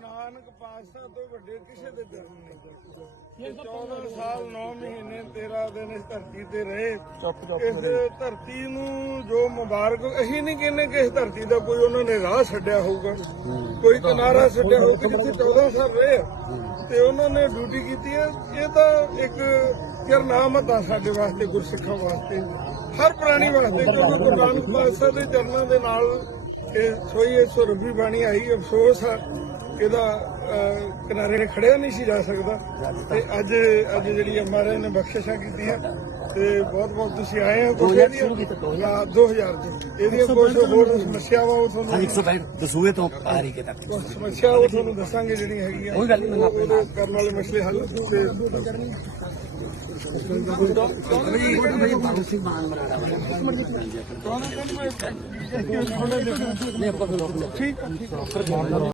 ਨਾਨਕ ਪਾਤਸ਼ਾਹ ਤੋਂ ਵੱਡੇ ਕਿਸੇ ਦੇ ਜਨਮ ਨਹੀਂ। 14 ਸਾਲ 9 ਮਹੀਨੇ 13 ਦਿਨ ਇਸ ਧਰਤੀ ਤੇ ਰਹੇ। ਇਸ ਧਰਤੀ ਨੂੰ ਜੋ ਮੁਬਾਰਕ, ਅਸੀਂ ਨਹੀਂ ਕਹਿੰਦੇ ਕਿ ਇਸ ਧਰਤੀ ਦਾ ਕੋਈ ਉਹਨਾਂ ਨੇ ਰਾਹ ਛੱਡਿਆ ਹੋਊਗਾ, ਕੋਈ ਕਿਨਾਰਾ ਛੱਡਿਆ ਹੋਊਗਾ, ਜਿੱਥੇ 14 ਸਾਲ ਰਹੇ ਤੇ ਉਹਨਾਂ ਨੇ ਡਿਊਟੀ ਕੀਤੀ ਹੈ। ਇਹ ਤਾਂ ਇੱਕ ਕਿਰਨਾਮਤ ਆ ਸਾਡੇ ਵਾਸਤੇ, ਗੁਰਸਿੱਖਾਂ ਵਾਸਤੇ, ਹਰ ਪ੍ਰਾਣੀ ਵਾਸਤੇ, ਕਿਉਂਕਿ ਗੁਰੂ ਨਾਨਕ ਪਾਤਸ਼ਾਹ ਦੇ ਚਰਨਾਂ ਦੇ ਨਾਲ ਇਹ ਸੋਈ 120 ਬਾਣੀ ਆਈ। ਅਫਸੋਸ ਆ ਇਹਦਾ ਕਿਨਾਰੇ ਖੜਿਆ ਨਹੀਂ ਸੀ ਜਾ ਸਕਦਾ। ਤੇ ਅੱਜ ਜਿਹੜੀ ਮਹਾਰਾਜ ਨੇ ਬਖਸ਼ਿਸ਼ਾਂ ਕੀਤੀਆਂ ਤੇ ਬਹੁਤ ਬਹੁਤ ਤੁਸੀਂ ਆਏ ਹੋ। 2000 ਚ ਇਹਦੀਆਂ ਕੁਝ ਹੋਰ ਸਮੱਸਿਆਵਾਂ ਉਹ ਤੁਹਾਨੂੰ 165 ਦਸੂਏ ਤੋਂ ਆਰੀਕੇ ਤੱਕ ਸਮੱਸਿਆ ਉਹ ਤੁਹਾਨੂੰ ਦੱਸਾਂਗੇ ਜਿਹੜੀਆਂ ਹੈਗੀਆਂ। ਕੋਈ ਗੱਲ ਨਹੀਂ, ਉਹਦੇ ਕਰਨ ਵਾਲੇ ਮਸਲੇ ਹੱਲ ਠੀਕ